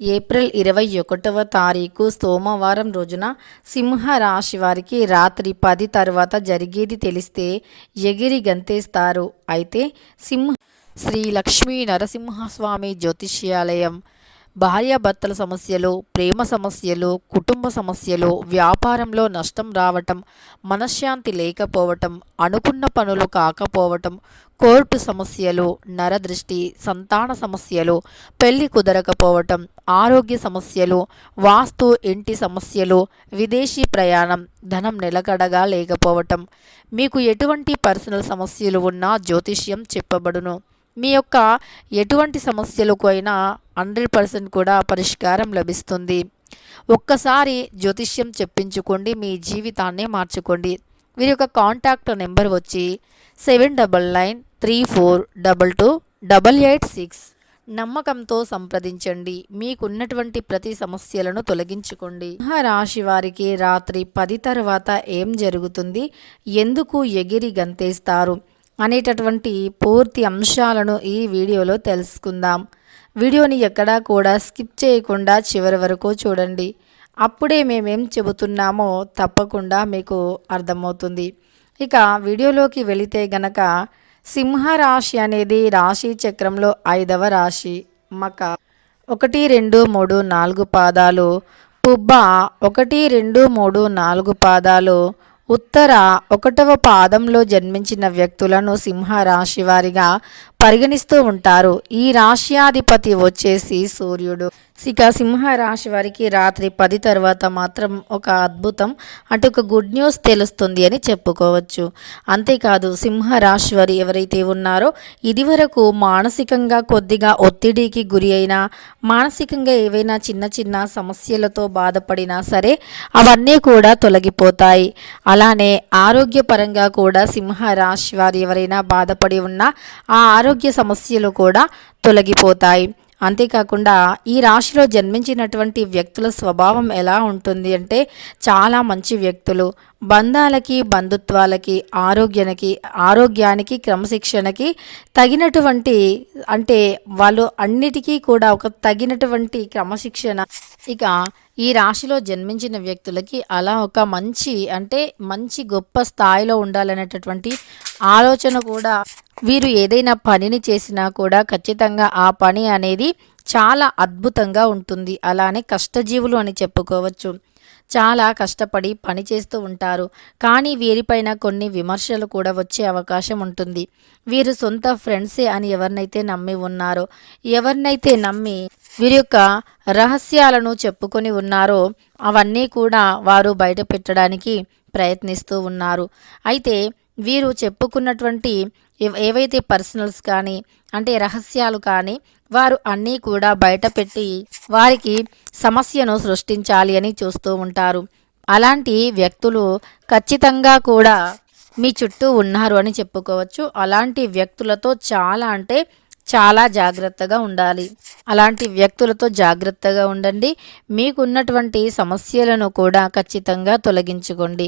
April 21వ తారీఖు సోమవారం రోజున సింహరాశి వారికి రాత్రి 10 తర్వాత జరిగేది తెలిస్తే ఎగిరి గంతేస్తారు. అయితే శ్రీ లక్ష్మీ నరసింహస్వామి జ్యోతిష్యాలయం భార్యాభర్తల సమస్యలు, ప్రేమ సమస్యలు, కుటుంబ సమస్యలు, వ్యాపారంలో నష్టం రావటం, మనశ్శాంతి లేకపోవటం, అనుకున్న పనులు కాకపోవటం, కోర్టు సమస్యలు, నరదృష్టి, సంతాన సమస్యలు, పెళ్లి కుదరకపోవటం, ఆరోగ్య సమస్యలు, వాస్తు ఇంటి సమస్యలు, విదేశీ ప్రయాణం, ధనం నిలకడగా లేకపోవటం, మీకు ఎటువంటి పర్సనల్ సమస్యలు ఉన్నా జ్యోతిష్యం చెప్పబడును. మీ యొక్క ఎటువంటి సమస్యలకు అయినా 100% కూడా పరిష్కారం లభిస్తుంది. ఒక్కసారి జ్యోతిష్యం చెప్పించుకోండి, మీ జీవితాన్నే మార్చుకోండి. వీరి యొక్క కాంటాక్ట్ నెంబర్ వచ్చి 7993422886. నమ్మకంతో సంప్రదించండి, మీకున్నటువంటి ప్రతి సమస్యలను తొలగించుకోండి. సింహరాశి వారికి రాత్రి 10 తర్వాత ఏం జరుగుతుంది, ఎందుకు ఎగిరి గంతేస్తారు అనేటటువంటి పూర్తి అంశాలను ఈ వీడియోలో తెలుసుకుందాం. వీడియోని ఎక్కడా కూడా స్కిప్ చేయకుండా చివరి వరకు చూడండి. అప్పుడే మేమేం చెబుతున్నామో తప్పకుండా మీకు అర్థమవుతుంది. ఇక వీడియోలోకి వెళితే గనక సింహరాశి అనేది రాశి చక్రంలో 5వ రాశి. మక 1, 2, 3, 4 పాదాలు, పుబ్బ 1, 2, 3, 4 పాదాలు, ఉత్తర 1వ పాదంలో జన్మించిన వ్యక్తులను సింహరాశి వారిగా పరిగణిస్తూ ఉంటారు. ఈ రాశ్యాధిపతి వచ్చేసి సూర్యుడు. ఇక సింహరాశి వారికి రాత్రి 10 తర్వాత మాత్రం ఒక అద్భుతం అంటే ఒక గుడ్ న్యూస్ తెలుస్తుంది అని చెప్పుకోవచ్చు. అంతేకాదు సింహరాశి వారు ఎవరైతే ఉన్నారో ఇదివరకు మానసికంగా కొద్దిగా ఒత్తిడికి గురి అయినా, మానసికంగా ఏవైనా చిన్న చిన్న సమస్యలతో బాధపడినా సరే అవన్నీ కూడా తొలగిపోతాయి. అలానే ఆరోగ్యపరంగా కూడా సింహరాశి వారు ఎవరైనా బాధపడి ఉన్నా ఆ ఆరోగ్య సమస్యలు కూడా తొలగిపోతాయి. అంతేకాకుండా ఈ రాశిలో జన్మించినటువంటి వ్యక్తుల స్వభావం ఎలా ఉంటుంది అంటే చాలా మంచి వ్యక్తులు. బంధాలకి, బంధుత్వాలకి, ఆరోగ్యానికి, క్రమశిక్షణకి తగినటువంటి అంటే వాళ్ళు అన్నిటికీ కూడా ఒక తగినటువంటి క్రమశిక్షణ. ఇక ఈ రాశిలో జన్మించిన వ్యక్తులకి అలా ఒక మంచి గొప్ప స్థాయిలో ఉండాలనేటటువంటి ఆలోచన కూడా, వీరు ఏదైనా పనిని చేసినా కూడా ఖచ్చితంగా ఆ పని అనేది చాలా అద్భుతంగా ఉంటుంది. అలానే కష్టజీవులు అని చెప్పుకోవచ్చు. చాలా కష్టపడి పని చేస్తూ ఉంటారు. కానీ వీరిపైన కొన్ని విమర్శలు కూడా వచ్చే అవకాశం ఉంటుంది. వీరు సొంత ఫ్రెండ్సే అని ఎవరినైతే నమ్మి ఉన్నారో, ఎవరినైతే నమ్మి వీరి యొక్క రహస్యాలను చెప్పుకొని ఉన్నారో అవన్నీ కూడా వారు బయట పెట్టడానికి ప్రయత్నిస్తూ ఉన్నారు. అయితే వీరు చెప్పుకున్నటువంటి ఏవైతే పర్సనల్స్ కానీ అంటే రహస్యాలు కానీ వారు అన్నీ కూడా బయట పెట్టి వారికి సమస్యను సృష్టించాలి అని చూస్తూ ఉంటారు. అలాంటి వ్యక్తులు ఖచ్చితంగా కూడా మీ చుట్టూ ఉన్నారు అని చెప్పుకోవచ్చు. అలాంటి వ్యక్తులతో చాలా జాగ్రత్తగా ఉండాలి. అలాంటి వ్యక్తులతో జాగ్రత్తగా ఉండండి. మీకున్నటువంటి సమస్యలను కూడా ఖచ్చితంగా తొలగించుకోండి.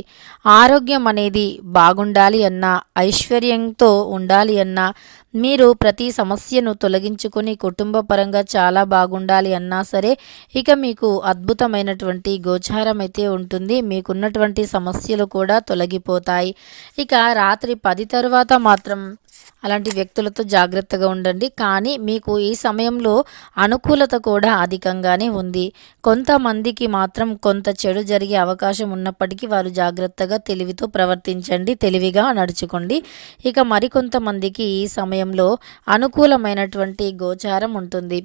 ఆరోగ్యం అనేది బాగుండాలి అన్నా, ఐశ్వర్యంతో ఉండాలి అన్నా, మీరు ప్రతి సమస్యను తొలగించుకొని కుటుంబ పరంగా చాలా బాగుండాలి అన్నా సరే ఇక మీకు అద్భుతమైనటువంటి గోచారం అయితే ఉంటుంది. మీకున్నటువంటి సమస్యలు కూడా తొలగిపోతాయి. ఇక రాత్రి 10 తర్వాత మాత్రం అలాంటి వ్యక్తులతో జాగ్రత్తగా ఉండండి. కానీ మీకు ఈ సమయంలో అనుకూలత కూడా అధికంగానే ఉంది. కొంతమందికి మాత్రం కొంత చెడు జరిగే అవకాశం ఉన్నప్పటికీ వారు జాగ్రత్తగా తెలివితో ప్రవర్తించండి, తెలివిగా నడుచుకోండి. ఇక మరికొంతమందికి ఈ సమయంలో అనుకూలమైనటువంటి గోచారం ఉంటుంది.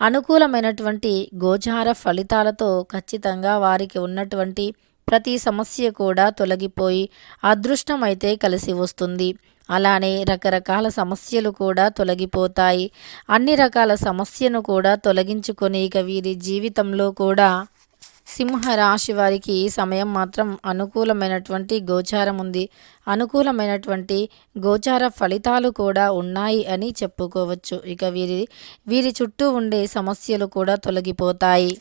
అనుకూలమైనటువంటి గోచార ఫలితాలతో ఖచ్చితంగా వారికి ఉన్నటువంటి ప్రతి సమస్య కూడా తొలగిపోయి అదృష్టం అయితే కలిసి వస్తుంది. అలానే రకరకాల సమస్యలు కూడా తొలగిపోతాయి. అన్ని రకాల సమస్యను కూడా తొలగించుకొని ఇక వీరి జీవితంలో కూడా సింహరాశి వారికి ఈ సమయం మాత్రం అనుకూలమైనటువంటి గోచారం ఉంది. అనుకూలమైనటువంటి గోచార ఫలితాలు కూడా ఉన్నాయి అని చెప్పుకోవచ్చు. ఇక వీరి చుట్టూ ఉండే సమస్యలు కూడా తొలగిపోతాయి.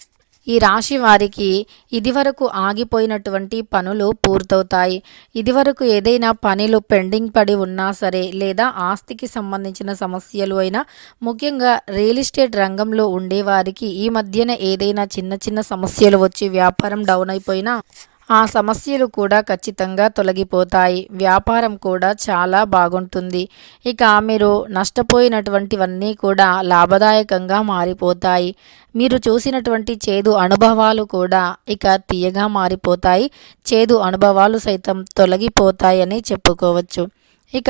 ఈ రాశి వారికి ఇదివరకు ఆగిపోయినటువంటి పనులు పూర్తవుతాయి. ఇదివరకు ఏదైనా పనులు పెండింగ్ పడి ఉన్నా సరే, లేదా ఆస్తికి సంబంధించిన సమస్యలు అయినా, ముఖ్యంగా రియల్ ఎస్టేట్ రంగంలో ఉండేవారికి ఈ మధ్యన ఏదైనా చిన్న చిన్న సమస్యలు వచ్చి వ్యాపారం డౌన్ అయిపోయినా ఆ సమస్యలు కూడా ఖచ్చితంగా తొలగిపోతాయి. వ్యాపారం కూడా చాలా బాగుంటుంది. ఇక మీరు నష్టపోయినటువంటివన్నీ కూడా లాభదాయకంగా మారిపోతాయి. మీరు చూసినటువంటి చేదు అనుభవాలు కూడా ఇక తీయగా మారిపోతాయి. చేదు అనుభవాలు సైతం తొలగిపోతాయని చెప్పుకోవచ్చు. ఇక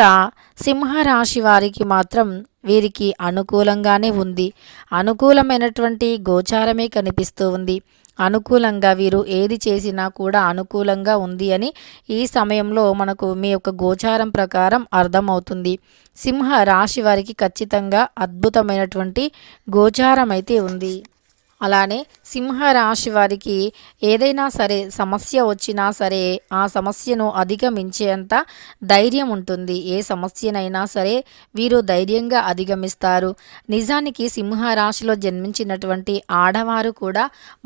సింహరాశి వారికి మాత్రం వీరికి అనుకూలంగానే ఉంది. అనుకూలమైనటువంటి గోచారమే కనిపిస్తూ ఉంది. అనుకూలంగా వీరు ఏది చేసినా కూడా అనుకూలంగా ఉంది అని ఈ సమయంలో మనకు మీ యొక్క గోచారం ప్రకారం అర్థమవుతుంది. సింహ రాశి వారికి ఖచ్చితంగా అద్భుతమైనటువంటి గోచారం అయితే ఉంది. అలానే సింహరాశి వారికి ఏదైనా సరే సమస్య వచ్చినా సరే ఆ సమస్యను అధిగమించేంత ధైర్యం ఉంటుంది. ఏ సమస్యనైనా సరే వీరు ధైర్యంగా అధిగమిస్తారు. నిజానికి సింహరాశిలో జన్మించినటువంటి ఆడవారు కూడా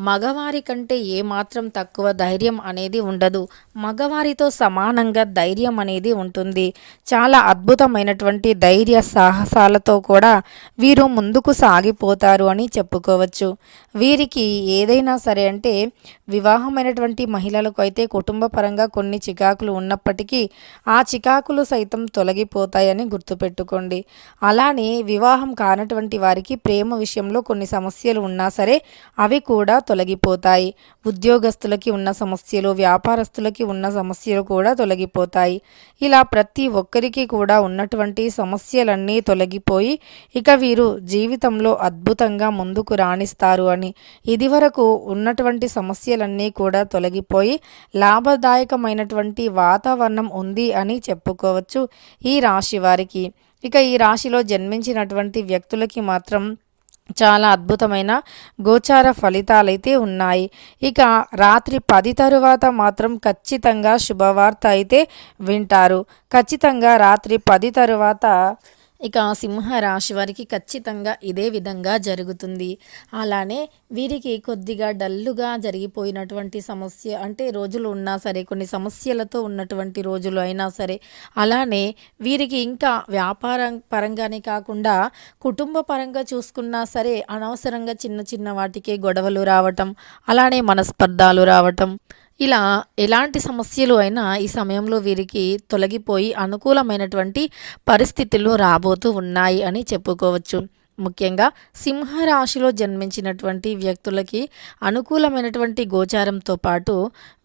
మగవారి కంటే ఏమాత్రం తక్కువ ధైర్యం అనేది ఉండదు. మగవారితో సమానంగా ధైర్యం అనేది ఉంటుంది. చాలా అద్భుతమైనటువంటి ధైర్య సాహసాలతో కూడా వీరు ముందుకు సాగిపోతారు అని చెప్పుకోవచ్చు. వీరికి ఏదైనా సరే అంటే వివాహమైనటువంటి మహిళలకు అయితే కుటుంబ పరంగా కొన్ని చికాకులు ఉన్నప్పటికీ ఆ చికాకులు సైతం తొలగిపోతాయని గుర్తుపెట్టుకోండి. అలానే వివాహం కానటువంటి వారికి ప్రేమ విషయంలో కొన్ని సమస్యలు ఉన్నా సరే అవి కూడా తొలగిపోతాయి. ఉద్యోగస్తులకి ఉన్న సమస్యలు, వ్యాపారస్తులకి ఉన్న సమస్యలు కూడా తొలగిపోతాయి. ఇలా ప్రతి ఒక్కరికి కూడా ఉన్నటువంటి సమస్యలన్నీ తొలగిపోయి ఇక వీరు జీవితంలో అద్భుతంగా ముందుకు రాణిస్తారు అని, ఇదివరకు ఉన్నటువంటి సమస్యలన్నీ కూడా తొలగిపోయి లాభదాయకమైనటువంటి వాతావరణం ఉంది అని చెప్పుకోవచ్చు ఈ రాశి వారికి. ఇక ఈ రాశిలో జన్మించినటువంటి వ్యక్తులకి మాత్రం చాలా అద్భుతమైన గోచార ఫలితాలైతే ఉన్నాయి. ఇక రాత్రి 10 తరువాత మాత్రం ఖచ్చితంగా శుభవార్త అయితే వింటారు. ఖచ్చితంగా రాత్రి 10 తరువాత ఇక సింహరాశి వారికి ఖచ్చితంగా ఇదే విధంగా జరుగుతుంది. అలానే వీరికి కొద్దిగా డల్లుగా జరిగిపోయినటువంటి సమస్య అంటే రోజులు ఉన్నా సరే, కొన్ని సమస్యలతో ఉన్నటువంటి రోజులు అయినా సరే, అలానే వీరికి ఇంకా వ్యాపారం పరంగానే కాకుండా కుటుంబ పరంగా చూసుకున్నా సరే అనవసరంగా చిన్న చిన్న వాటికే గొడవలు రావటం, అలానే మనస్పర్ధాలు రావటం, ఇలా ఎలాంటి సమస్యలు అయినా ఈ సమయంలో వీరికి తొలగిపోయి అనుకూలమైనటువంటి పరిస్థితులు రాబోతూ ఉన్నాయి అని చెప్పుకోవచ్చు. ముఖ్యంగా సింహరాశిలో జన్మించినటువంటి వ్యక్తులకి అనుకూలమైనటువంటి గోచారంతో పాటు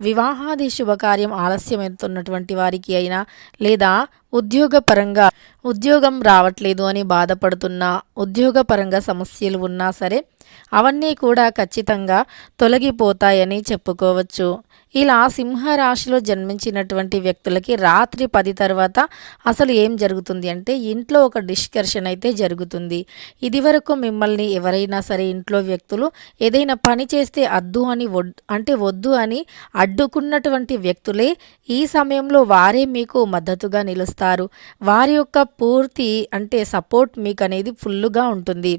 వివాహాది శుభకార్యం ఆలస్యమవుతున్నటువంటి వారికి అయినా, లేదా ఉద్యోగపరంగా ఉద్యోగం రావట్లేదు అని బాధపడుతున్నా, ఉద్యోగపరంగా సమస్యలు ఉన్నా సరే అవన్నీ కూడా ఖచ్చితంగా తొలగిపోతాయని చెప్పుకోవచ్చు. ఇలా సింహరాశిలో జన్మించినటువంటి వ్యక్తులకి రాత్రి 10 తర్వాత అసలు ఏం జరుగుతుంది అంటే ఇంట్లో ఒక డిస్కషన్ అయితే జరుగుతుంది. ఇదివరకు మిమ్మల్ని ఎవరైనా సరే ఇంట్లో వ్యక్తులు ఏదైనా పని చేస్తే వద్దు అని అడ్డుకున్నటువంటి వ్యక్తులే ఈ సమయంలో వారే మీకు మద్దతుగా నిలుస్తారు. వారి యొక్క పూర్తి సపోర్ట్ మీకు అనేది ఫుల్లుగా ఉంటుంది.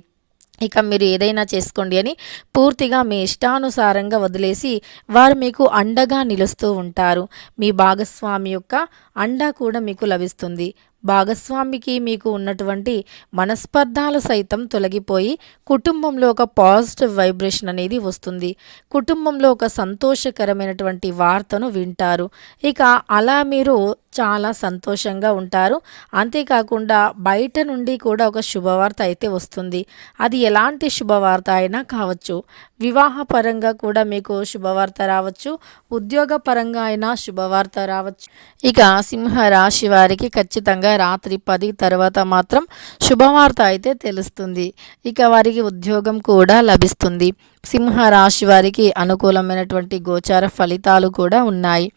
ఇక మీరు ఏదైనా చేసుకోండి అని పూర్తిగా మీ ఇష్టానుసారంగా వదిలేసి వారు మీకు అండగా నిలుస్తూ ఉంటారు. మీ భాగస్వామి యొక్క అండ కూడా మీకు లభిస్తుంది. భాగస్వామికి మీకు ఉన్నటువంటి మనస్పర్ధాలు సైతం తొలగిపోయి కుటుంబంలో ఒక పాజిటివ్ వైబ్రేషన్ అనేది వస్తుంది. కుటుంబంలో ఒక సంతోషకరమైనటువంటి వార్తను వింటారు. ఇక అలా మీరు చాలా సంతోషంగా ఉంటారు. అంతేకాకుండా బయట నుండి కూడా ఒక శుభవార్త అయితే వస్తుంది. అది ఎలాంటి శుభవార్త అయినా కావచ్చు. వివాహపరంగా కూడా మీకు శుభవార్త రావచ్చు, ఉద్యోగపరంగా అయినా శుభవార్త రావచ్చు. ఇక సింహరాశి వారికి ఖచ్చితంగా రాత్రి 10 తర్వాత మాత్రం శుభవార్త అయితే తెలుస్తుంది. ఇక వారికి ఉద్యోగం కూడా లభిస్తుంది. సింహరాశి వారికి అనుకూలమైనటువంటి గోచార ఫలితాలు కూడా ఉన్నాయి.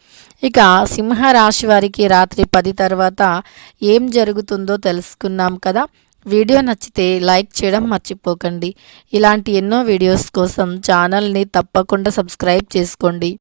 ఇక సింహరాశి వారికి రాత్రి 10 తర్వాత ఏం జరుగుతుందో తెలుసుకున్నాం కదా. వీడియో నచ్చితే లైక్ చేయడం మర్చిపోకండి. ఇలాంటి ఎన్నో వీడియోస్ కోసం ఛానల్ని తప్పకుండా సబ్స్క్రైబ్ చేసుకోండి.